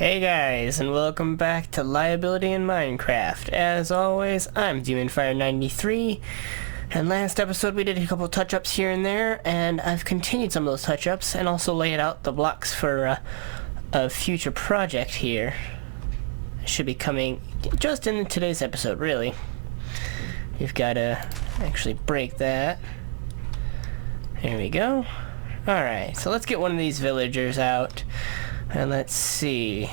Hey guys, and welcome back to Liability in Minecraft. As always, I'm DemonFire93, and last episode we did a couple touch-ups here and there, and I've continued some of those touch-ups, and also laid out the blocks for a future project here. It should be coming just in today's episode, really. We've got to actually break that. There we go. Alright, so let's get one of these villagers out. And let's see.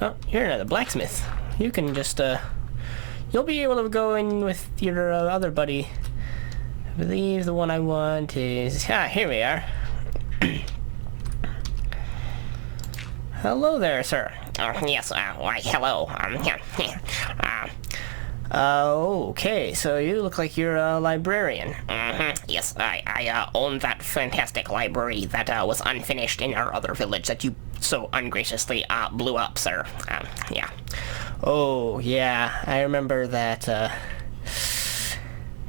Oh, you're another blacksmith. You can just, you'll be able to go in with your other buddy. I believe the one I want is... here we are. Hello there, sir. Yes, why, hello. Okay, so you look like you're a librarian. Yes, I own that fantastic library that was unfinished in our other village that you so ungraciously blew up, sir. Yeah. Oh, yeah, I remember that.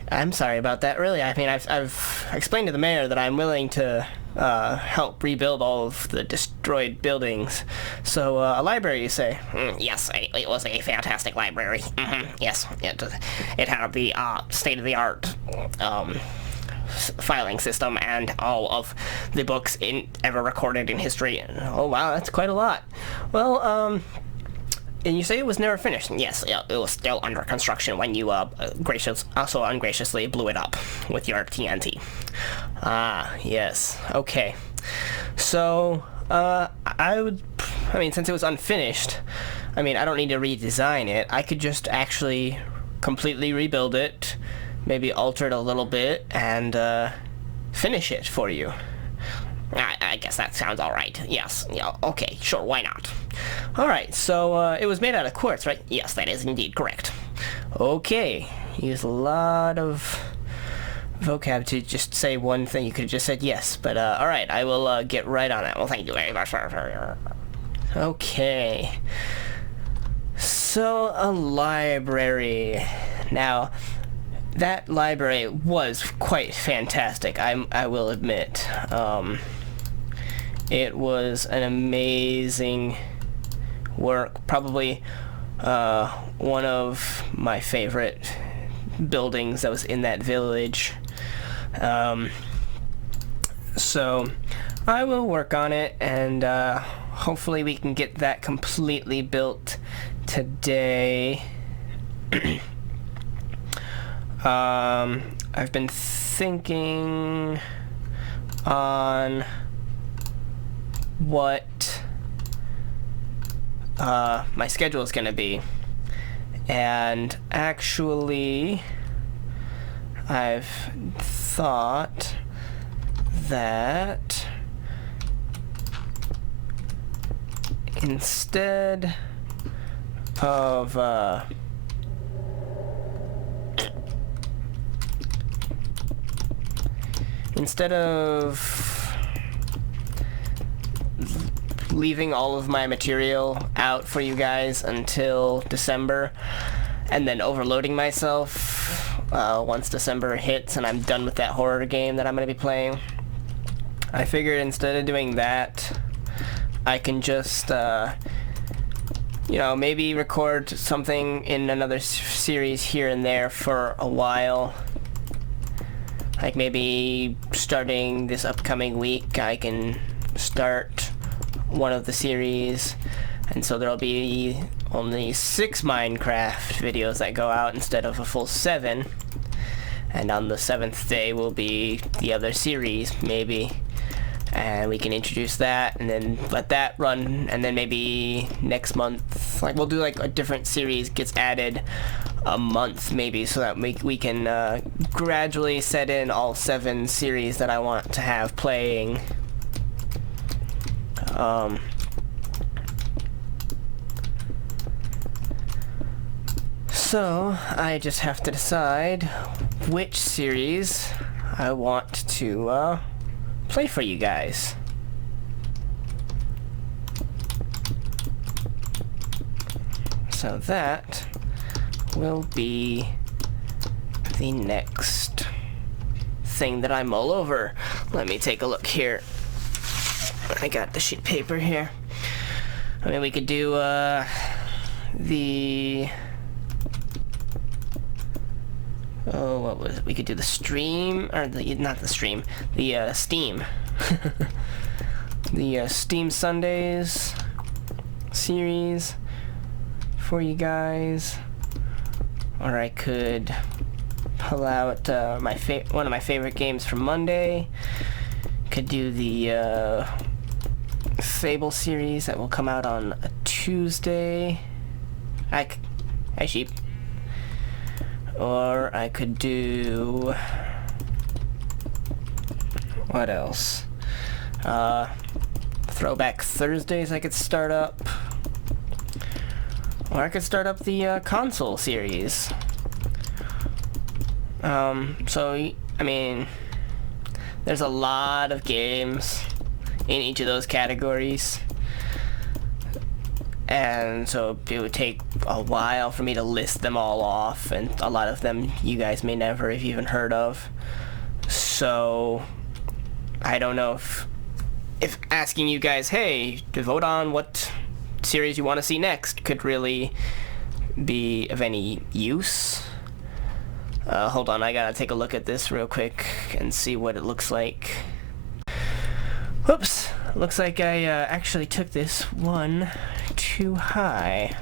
I'm sorry about that, really. I mean, I've explained to the mayor that I'm willing to help rebuild all of the destroyed buildings. So, a library, you say? Yes, it was a fantastic library. Yes, it had the state-of-the-art filing system and all of the books ever recorded in history. Oh, wow, that's quite a lot. Well, and you say it was never finished? Yes, it was still under construction when you also ungraciously blew it up with your TNT. Ah, yes. Okay. So, I mean, since it was unfinished, I mean, I don't need to redesign it. I could just actually completely rebuild it, maybe alter it a little bit, and finish it for you. I guess that sounds alright. Yes, yeah, okay, sure, why not? Alright, so it was made out of quartz, right? Yes, that is indeed correct. Okay. Use a lot of vocab to just say one thing. You could have just said yes, but alright, I will get right on it. Well, thank you very much for Okay. So, a library. Now, that library was quite fantastic, I will admit. It was an amazing work, probably one of my favorite buildings that was in that village. So I will work on it, and hopefully we can get that completely built today. I've been thinking on what my schedule is going to be, and actually I've thought that instead of leaving all of my material out for you guys until December and then overloading myself once December hits and I'm done with that horror game that I'm going to be playing, I figured instead of doing that, I can just maybe record something in another series here and there for a while. Like maybe starting this upcoming week, I can start one of the series, and so there'll be only 6 Minecraft videos that go out instead of a full 7, and on the 7th day will be the other series, maybe, and we can introduce that and then let that run, and then maybe next month, like, we'll do like a different series gets added a month maybe, so that we can gradually set in all 7 series that I want to have playing. So I just have to decide which series I want to play for you guys. So that will be the next thing that I mull over. Let me take a look here. I got the sheet of paper here. I mean, we could do, the... Oh, what was it? We could do the stream, or the, not the stream, the, Steam. The, Steam Sundays series for you guys. Or I could pull out, one of my favorite games from Monday. Could do the, Fable series that will come out on a Tuesday. Hi, sheep. Or I could do... What else? Throwback Thursdays I could start up. Or I could start up the console series. So, I mean, there's a lot of games in each of those categories. And so it would take a while for me to list them all off, and a lot of them you guys may never have even heard of. So I don't know if asking you guys, hey, to vote on what series you want to see next could really be of any use. Hold on, I gotta take a look at this real quick and see what it looks like. Whoops, looks like I actually took this one too high.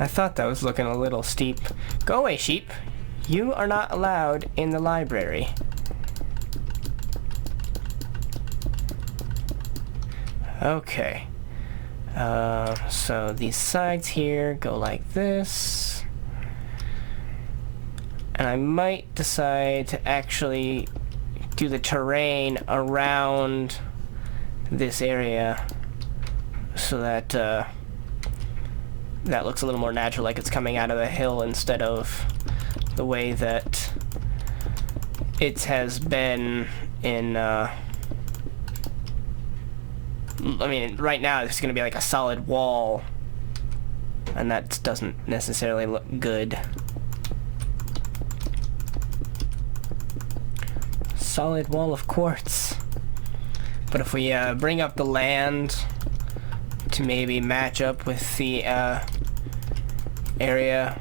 I thought that was looking a little steep. Go away, sheep. You are not allowed in the library. Okay. So these sides here go like this. And I might decide to actually do the terrain around this area so that that looks a little more natural, like it's coming out of a hill instead of the way that it has been in I mean, right now it's gonna be like a solid wall, and that doesn't necessarily look good. Solid wall of quartz. But if we bring up the land to maybe match up with the area,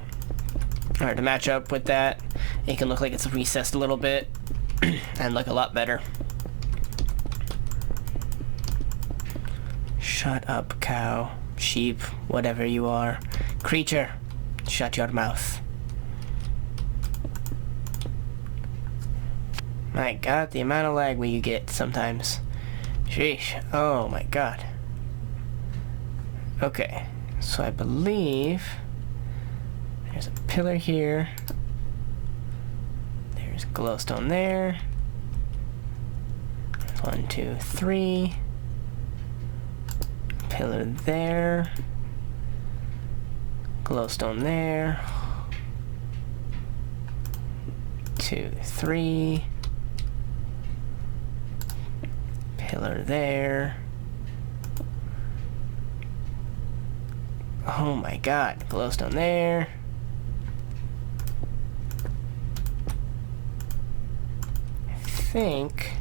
or to match up with that, it can look like it's recessed a little bit and look a lot better. Shut up, cow, sheep, whatever you are. Creature, shut your mouth. My god, the amount of lag you get sometimes. Sheesh. Oh my god. Okay, so I believe there's a pillar here. There's glowstone there. 1, 2, 3. Pillar there. Glowstone there. 2, 3. Pillar there. Oh my god, glowstone there. I think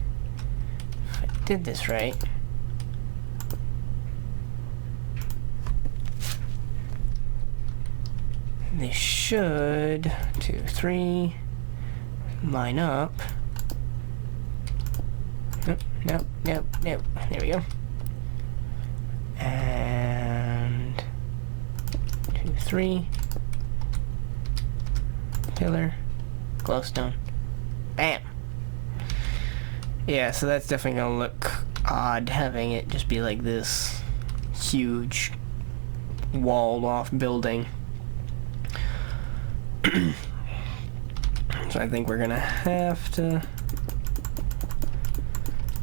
if I did this right, this should 2, 3 line up. Nope. There we go. And 2, 3. Pillar. Glowstone. Bam! Yeah, so that's definitely gonna look odd having it just be like this huge walled off building. So I think we're gonna have to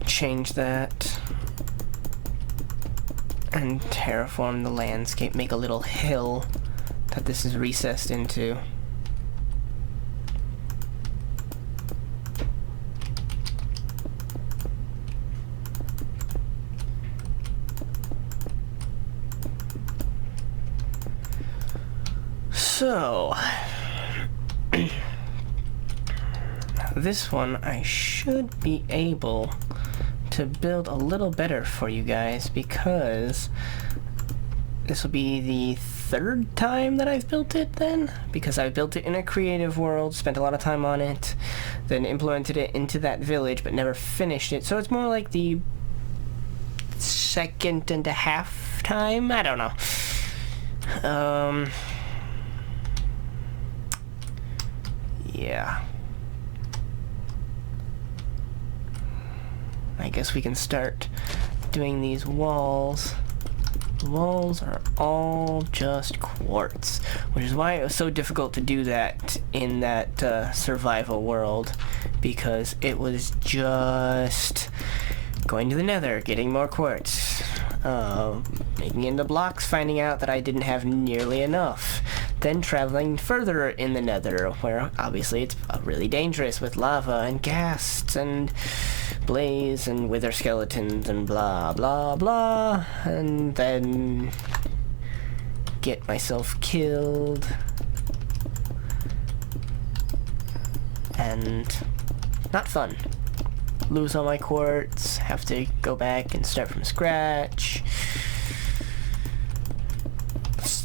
change that and terraform the landscape, make a little hill that this is recessed into. So this one I should be able to to build a little better for you guys, because this will be the third time that I've built it then, because I built it in a creative world, spent a lot of time on it, then implemented it into that village but never finished it. So it's more like the second and a half time? I don't know. Yeah. I guess we can start doing these walls. The walls are all just quartz, which is why it was so difficult to do that in that survival world, because it was just going to the nether, getting more quartz, making into blocks, finding out that I didn't have nearly enough, then traveling further in the nether, where obviously it's really dangerous with lava and ghasts and blaze and wither skeletons and blah blah blah, and then get myself killed and not fun. Lose all my quartz, have to go back and start from scratch.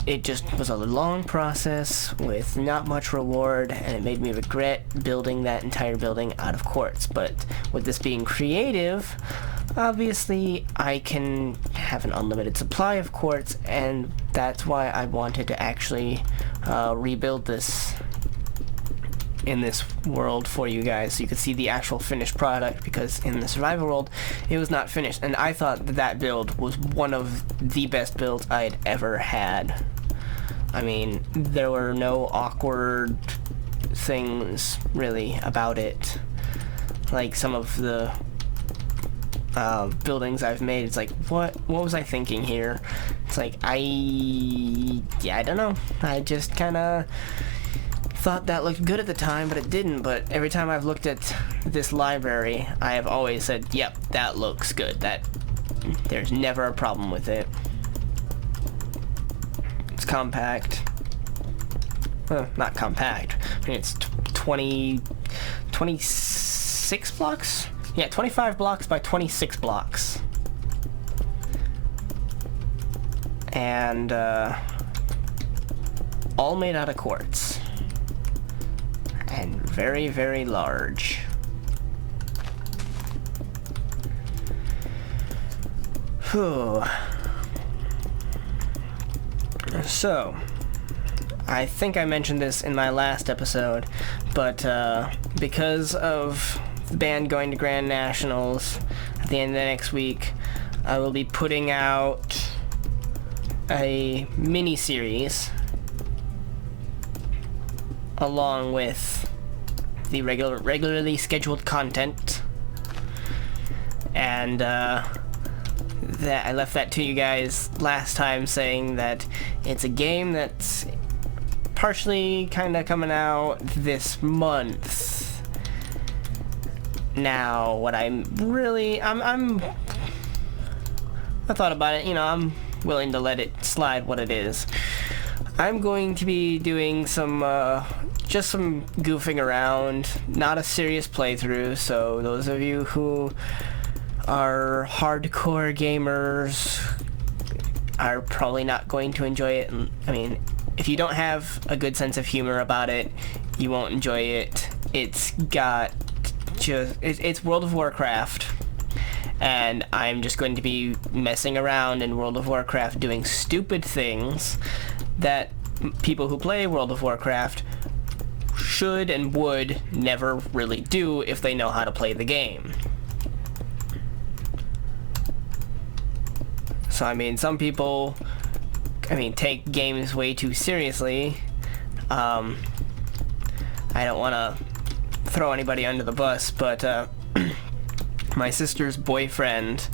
It just was a long process with not much reward, and it made me regret building that entire building out of quartz. But with this being creative, obviously I can have an unlimited supply of quartz, and that's why I wanted to actually rebuild this in this world for you guys, so you could see the actual finished product, because in the survival world it was not finished, and I thought that build was one of the best builds I had ever had. I mean, there were no awkward things really about it, like some of the buildings I've made. It's like, what was I thinking here? It's like, I don't know, I just kinda thought that looked good at the time, but it didn't. But every time I've looked at this library, I have always said, yep, that looks good. There's never a problem with it. It's compact. Not compact. I mean, it's 26 blocks? Yeah, 25 blocks by 26 blocks. And all made out of quartz. And very, very large. Whew. So, I think I mentioned this in my last episode, but because of the band going to Grand Nationals at the end of the next week, I will be putting out a mini-series along with the regularly scheduled content, and that I left that to you guys last time, saying that it's a game that's partially kind of coming out this month. Now, what I thought about it, I'm willing to let it slide what it is. I'm going to be doing just some goofing around, not a serious playthrough, so those of you who are hardcore gamers are probably not going to enjoy it. I mean, if you don't have a good sense of humor about it, you won't enjoy it. It's World of Warcraft, and I'm just going to be messing around in World of Warcraft doing stupid things that people who play World of Warcraft should and would never really do if they know how to play the game. So, I mean, some people, take games way too seriously. I don't want to throw anybody under the bus, but my sister's boyfriend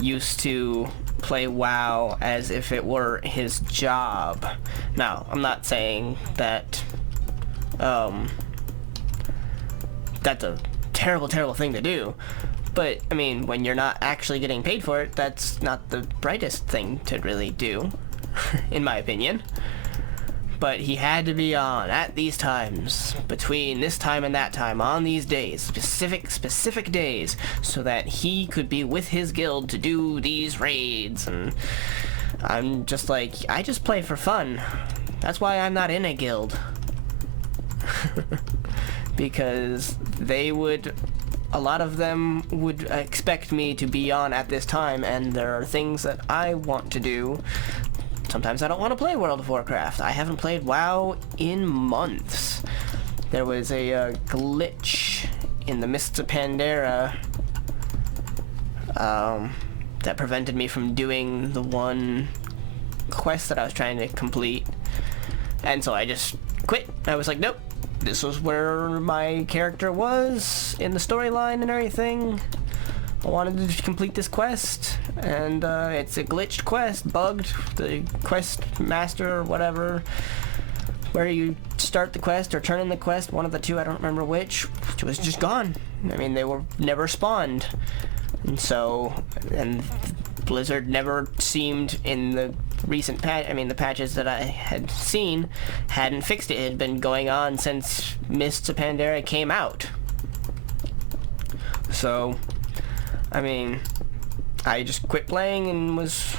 used to play WoW as if it were his job. Now, I'm not saying that that's a terrible, terrible thing to do, but I mean, when you're not actually getting paid for it, that's not the brightest thing to really do, in my opinion. but he had to be on at these times, between this time and that time, on these days, specific days, so that he could be with his guild to do these raids. And I'm just like, I just play for fun. That's why I'm not in a guild. Because a lot of them would expect me to be on at this time, and there are things that I want to do. Sometimes I don't want to play World of Warcraft. I haven't played WoW in months. There was a glitch in the Mists of Pandaria that prevented me from doing the one quest that I was trying to complete. And so I just quit. I was like, nope. This was where my character was in the storyline and everything. I wanted to complete this quest, and it's a glitched quest, bugged. The quest master or whatever, where you start the quest or turn in the quest, one of the two, I don't remember which, was just gone. I mean, they were never spawned. And Blizzard never seemed in the recent the patches that I had seen hadn't fixed it. It had been going on since Mists of Pandaria came out. So, I mean, I just quit playing and was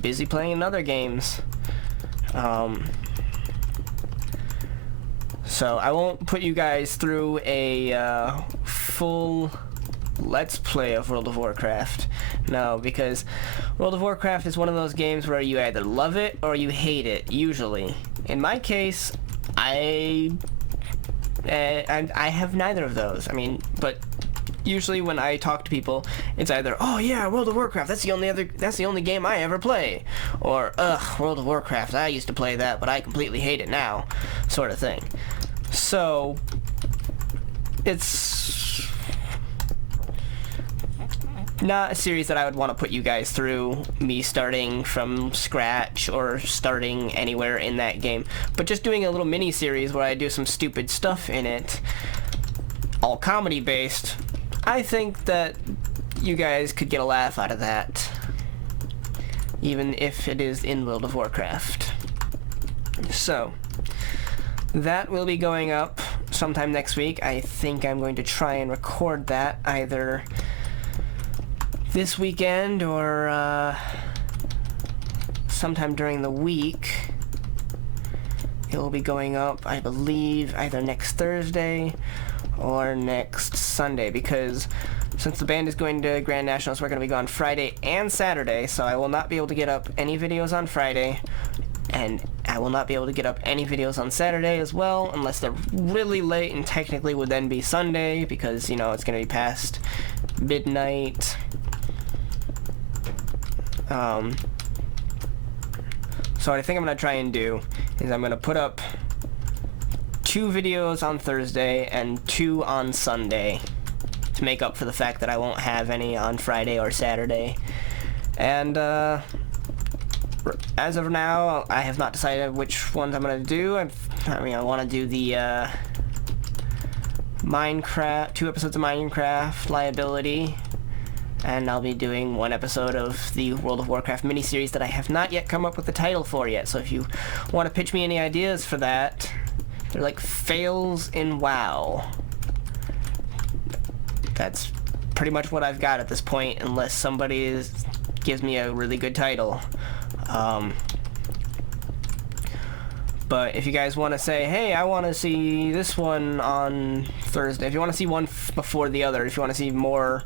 busy playing in other games. So I won't put you guys through a full let's play of World of Warcraft. No, because World of Warcraft is one of those games where you either love it or you hate it, usually. In my case, I have neither of those. I mean, but usually when I talk to people, it's either, oh yeah, World of Warcraft, that's the only game I ever play, or ugh, World of Warcraft, I used to play that, but I completely hate it now, sort of thing. So it's not a series that I would want to put you guys through, me starting from scratch or starting anywhere in that game, but just doing a little mini series where I do some stupid stuff in it, all comedy based. I think that you guys could get a laugh out of that, even if it is in World of Warcraft. So that will be going up sometime next week. I think I'm going to try and record that either this weekend or sometime during the week. It will be going up, I believe, either next Thursday or next Sunday, because since the band is going to Grand Nationals, we're going to be gone Friday and Saturday, so I will not be able to get up any videos on Friday, and I will not be able to get up any videos on Saturday as well, unless they're really late, and technically would then be Sunday, because, you know, it's going to be past midnight. So what I think I'm going to try and do is I'm going to put up 2 videos on Thursday and 2 on Sunday to make up for the fact that I won't have any on Friday or Saturday. And as of now, I have not decided which ones I'm going to do. I want to do the Minecraft, 2 episodes of Minecraft, Liability, and I'll be doing 1 episode of the World of Warcraft miniseries that I have not yet come up with the title for yet. So if you want to pitch me any ideas for that, they're like fails in WoW. That's pretty much what I've got at this point, unless somebody gives me a really good title. But if you guys want to say, hey, I want to see this one on Thursday, if you want to see one before the other, if you want to see more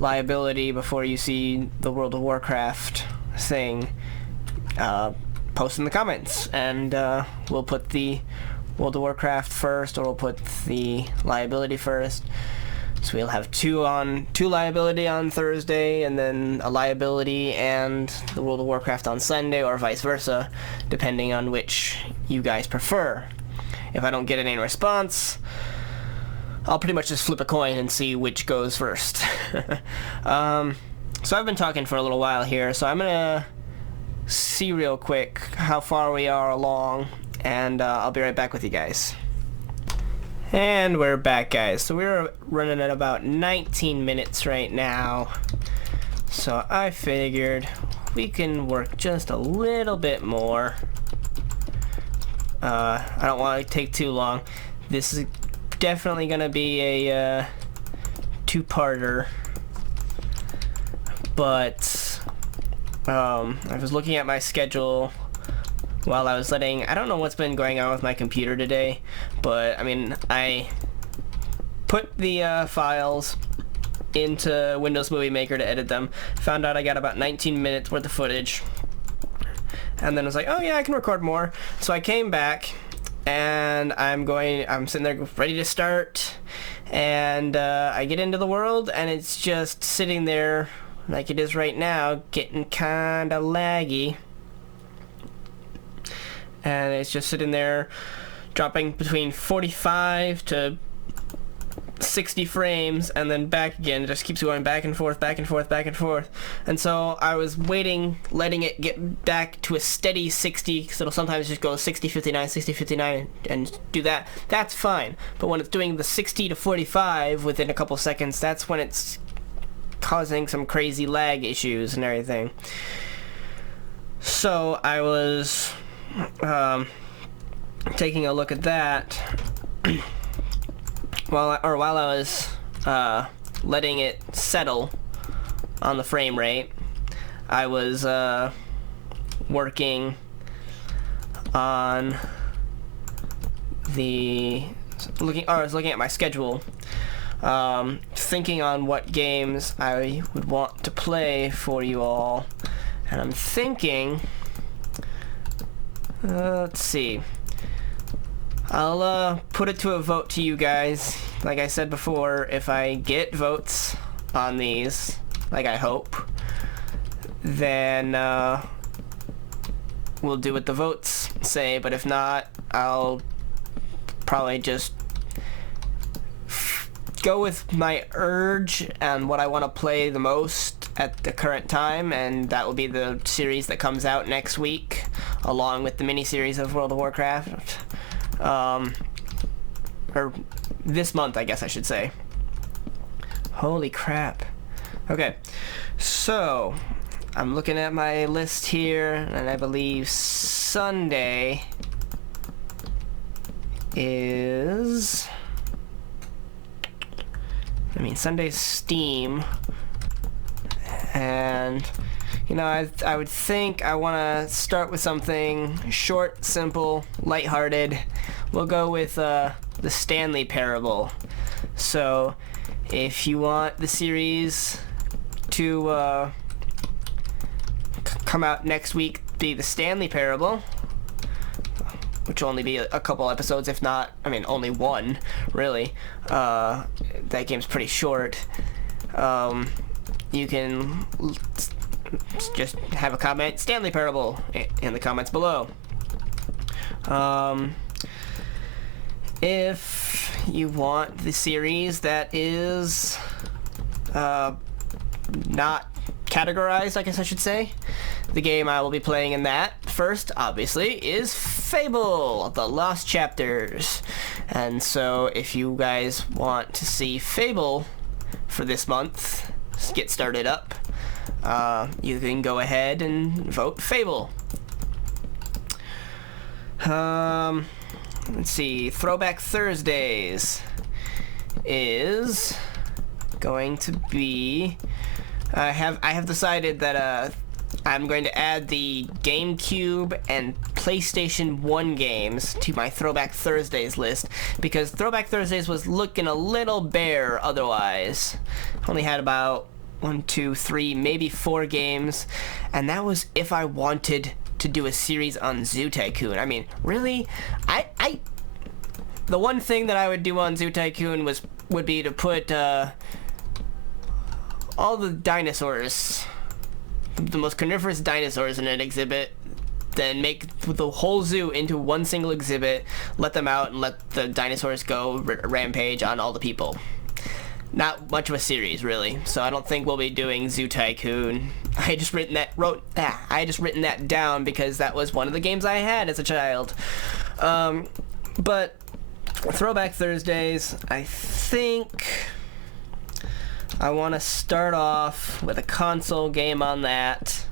Liability before you see the World of Warcraft thing, post in the comments, and we'll put the World of Warcraft first, or we'll put the Liability first. So we'll have 2 Liability on Thursday, and then a Liability and the World of Warcraft on Sunday, or vice versa, depending on which you guys prefer. If I don't get any response, I'll pretty much just flip a coin and see which goes first. So I've been talking for a little while here, so I'm gonna see real quick how far we are along, and I'll be right back with you guys. And we're back, guys. So we're running at about 19 minutes right now. So I figured we can work just a little bit more I don't want to take too long. This is definitely going to be a two-parter. But I was looking at my schedule while I was letting... I don't know what's been going on with my computer today, but I mean, I put the files into Windows Movie Maker to edit them. Found out I got about 19 minutes worth of footage. And then I was like, oh yeah, I can record more. So I came back, and I'm sitting there ready to start, and I get into the world, and it's just sitting there like it is right now, getting kinda laggy. And it's just sitting there dropping between 45 to 60 frames and then back again. It just keeps going back and forth, back and forth, back and forth. And so I was waiting, letting it get back to a steady 60, because it'll sometimes just go 60, 59, 60, 59 and do that. That's fine. But when it's doing the 60 to 45 within a couple seconds, that's when it's causing some crazy lag issues and everything. So I was taking a look at that while I was letting it settle on the frame rate. I was working on I was looking at my schedule, thinking on what games I would want to play for you all, and I'm thinking, let's see, I'll put it to a vote to you guys. Like I said before, if I get votes on these, like I hope, then we'll do what the votes say, but if not, I'll probably just go with my urge and what I want to play the most at the current time, and that will be the series that comes out next week, along with the mini-series of World of Warcraft. Or this month, I guess I should say. Holy crap. Okay, so I'm looking at my list here, and I believe Sunday is... Sunday's Steam, and you know, I would think I want to start with something short, simple, lighthearted. We'll go with the Stanley Parable. So if you want the series to come out next week, be the Stanley Parable, which will only be a couple episodes, if not, only one, really. That game's pretty short. You can just have a comment, Stanley Parable, in the comments below. If you want the series that is not categorized, I guess I should say, the game I will be playing in that first, obviously, is Fable The Lost Chapters. And so if you guys want to see Fable for this month, get started up, you can go ahead and vote Fable. Let's see, Throwback Thursdays is going to be... I have decided that I'm going to add the GameCube and PlayStation 1 games to my Throwback Thursdays list, because Throwback Thursdays was looking a little bare otherwise. Only had about 1, 2, 3, maybe 4 games, and that was if I wanted to do a series on Zoo Tycoon. Really? The one thing that I would do on Zoo Tycoon would be to put all the dinosaurs, the most carnivorous dinosaurs in an exhibit, then make the whole zoo into one single exhibit, let them out, and let the dinosaurs go rampage on all the people. Not much of a series, really, so I don't think we'll be doing Zoo Tycoon. I had just written that down because that was one of the games I had as a child. But Throwback Thursdays, I think I want to start off with a console game on that.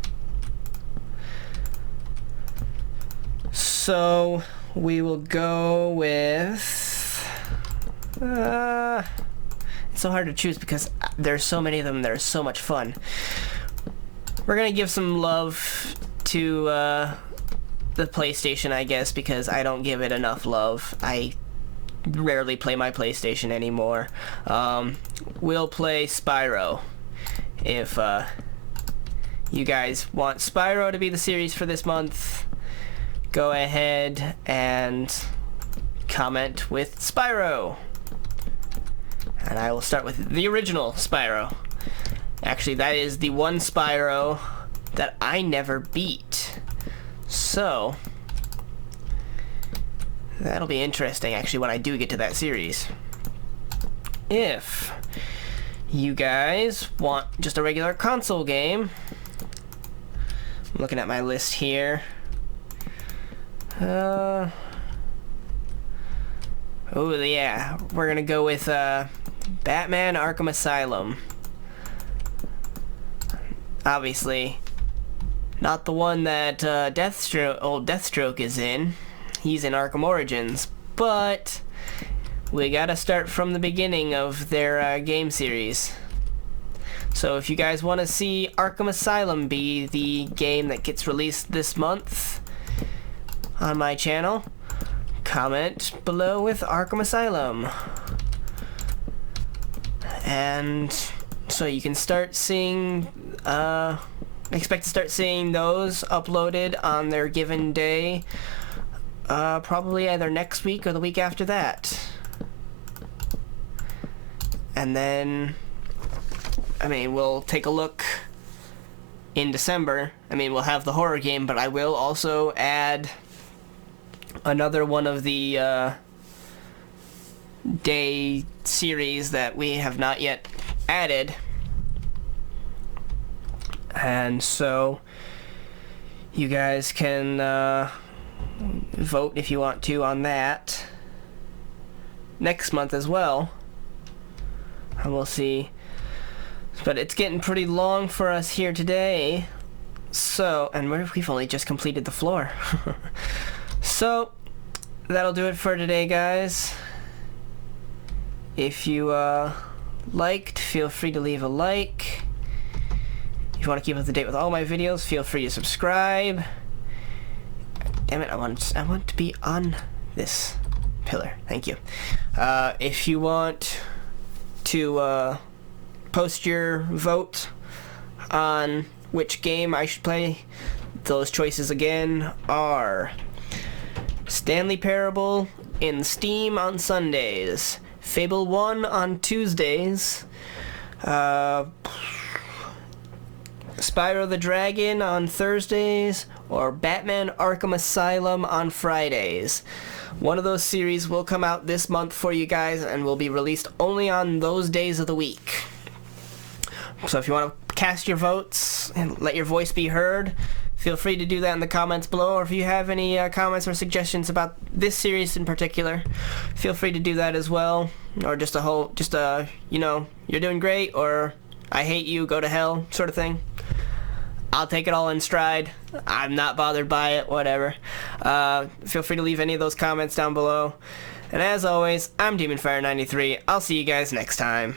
So we will go with... it's so hard to choose because there's so many of them that are so much fun. We're gonna give some love to the PlayStation, I guess, because I don't give it enough love. I rarely play my PlayStation anymore. We'll play Spyro. If you guys want Spyro to be the series for this month, go ahead and comment with Spyro. And I will start with the original Spyro. Actually, that is the one Spyro that I never beat. So, that'll be interesting, actually, when I do get to that series. If you guys want just a regular console game, I'm looking at my list here. Oh, yeah, we're gonna go with Batman Arkham Asylum. Obviously, not the one that old Deathstroke is in. He's in Arkham Origins, but we gotta start from the beginning of their game series. So if you guys want to see Arkham Asylum be the game that gets released this month on my channel, comment below with Arkham Asylum. And so you can start seeing, expect to start seeing those uploaded on their given day, probably either next week or the week after that. And then, I mean, we'll take a look in December. I mean, we'll have the horror game, but I will also add another one of the day series that we have not yet added. And so you guys can vote if you want to on that next month as well. And we'll see. But it's getting pretty long for us here today. So, and we've only just completed the floor. So, that'll do it for today, guys. If you liked, feel free to leave a like. If you want to keep up to date with all my videos, feel free to subscribe. Damn it, I want to be on this pillar. Thank you. If you want to post your vote on which game I should play, those choices again are Stanley Parable in Steam on Sundays, Fable 1 on Tuesdays, Spyro the Dragon on Thursdays, or Batman Arkham Asylum on Fridays. One of those series will come out this month for you guys and will be released only on those days of the week. So if you want to cast your votes and let your voice be heard, feel free to do that in the comments below. Or if you have any comments or suggestions about this series in particular, feel free to do that as well. Or just you know, you're doing great, or I hate you, go to hell, sort of thing. I'll take it all in stride. I'm not bothered by it, whatever. Feel free to leave any of those comments down below. And as always, I'm DemonFire93. I'll see you guys next time.